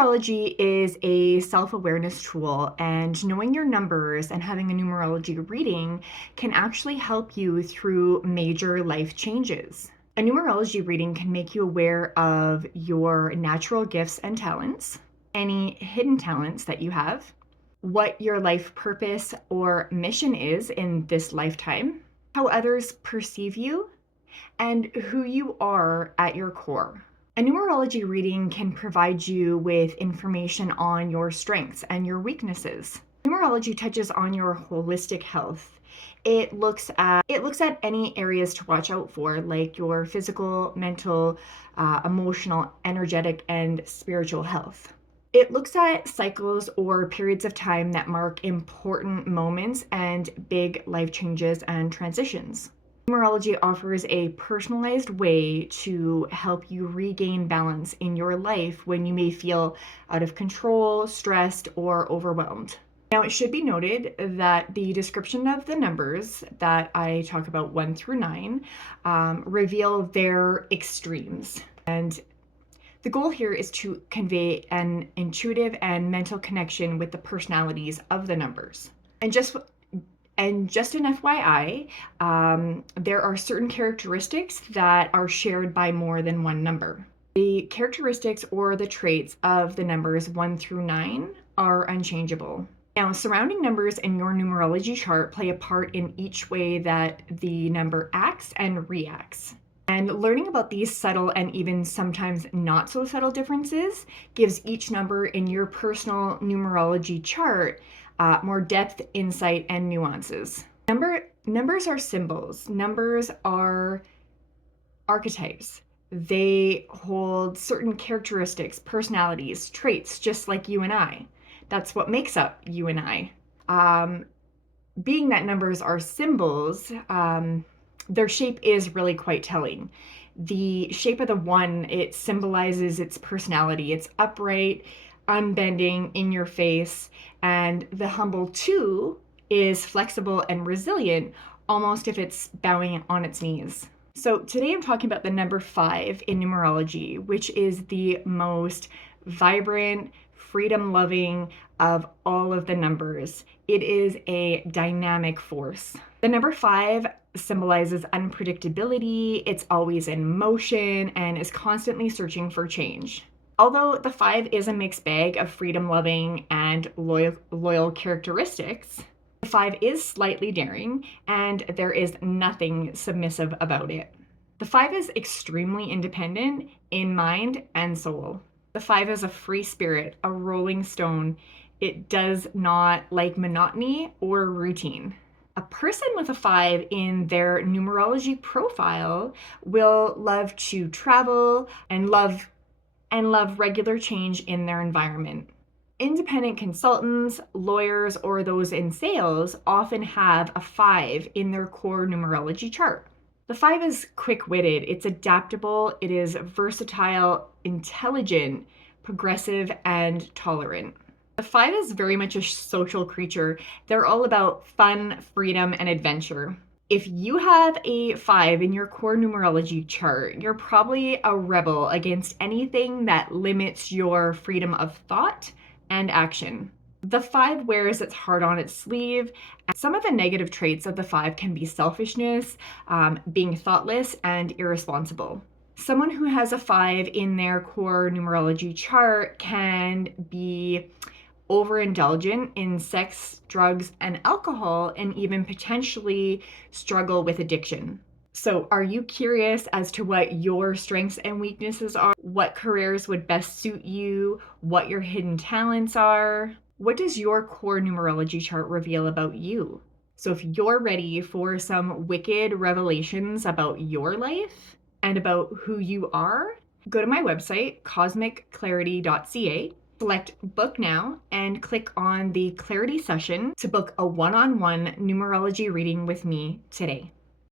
Numerology is a self-awareness tool, and knowing your numbers and having a numerology reading can actually help you through major life changes. A numerology reading can make you aware of your natural gifts and talents, any hidden talents that you have, what your life purpose or mission is in this lifetime, how others perceive you, and who you are at your core. A numerology reading can provide you with information on your strengths and your weaknesses. Numerology touches on your holistic health. It looks at any areas to watch out for, like your physical, mental, emotional, energetic, and spiritual health. It looks at cycles or periods of time that mark important moments and big life changes and transitions. Numerology offers a personalized way to help you regain balance in your life when you may feel out of control, stressed, or overwhelmed. Now, it should be noted that the description of the numbers that I talk about 1 through 9 reveal their extremes. And the goal here is to convey an intuitive and mental connection with the personalities of the numbers. And just an FYI, there are certain characteristics that are shared by more than one number. The characteristics or the traits of the numbers 1 through 9 are unchangeable. Now, surrounding numbers in your numerology chart play a part in each way that the number acts and reacts. And learning about these subtle and even sometimes not so subtle differences gives each number in your personal numerology chart more depth, insight, and nuances. Numbers are symbols. Numbers are archetypes. They hold certain characteristics, personalities, traits, just like you and I. That's what makes up you and I. Being that numbers are symbols, their shape is really quite telling. The shape of the 1, it symbolizes its personality. It's upright, unbending, in your face, and the humble 2 is flexible and resilient, almost if it's bowing on its knees. So today I'm talking about the number 5 in numerology, which is the most vibrant, freedom-loving of all of the numbers. It is a dynamic force. The number 5 symbolizes unpredictability, it's always in motion, and is constantly searching for change. Although the 5 is a mixed bag of freedom-loving and loyal characteristics, the 5 is slightly daring, and there is nothing submissive about it. The 5 is extremely independent in mind and soul. The 5 is a free spirit, a rolling stone. It does not like monotony or routine. A person with a 5 in their numerology profile will love to travel and love regular change in their environment. Independent consultants, lawyers, or those in sales often have a 5 in their core numerology chart. The 5 is quick-witted, it's adaptable, it is versatile, intelligent, progressive, and tolerant. The 5 is very much a social creature. They're all about fun, freedom, and adventure. If you have a 5 in your core numerology chart, you're probably a rebel against anything that limits your freedom of thought and action. The 5 wears its heart on its sleeve. Some of the negative traits of the 5 can be selfishness, being thoughtless, and irresponsible. Someone who has a 5 in their core numerology chart can be overindulgent in sex, drugs, and alcohol, and even potentially struggle with addiction. So are you curious as to what your strengths and weaknesses are? What careers would best suit you? What your hidden talents are? What does your core numerology chart reveal about you? So if you're ready for some wicked revelations about your life and about who you are, go to my website, cosmicclarity.ca. Select Book Now and click on the Clarity session to book a one-on-one numerology reading with me today.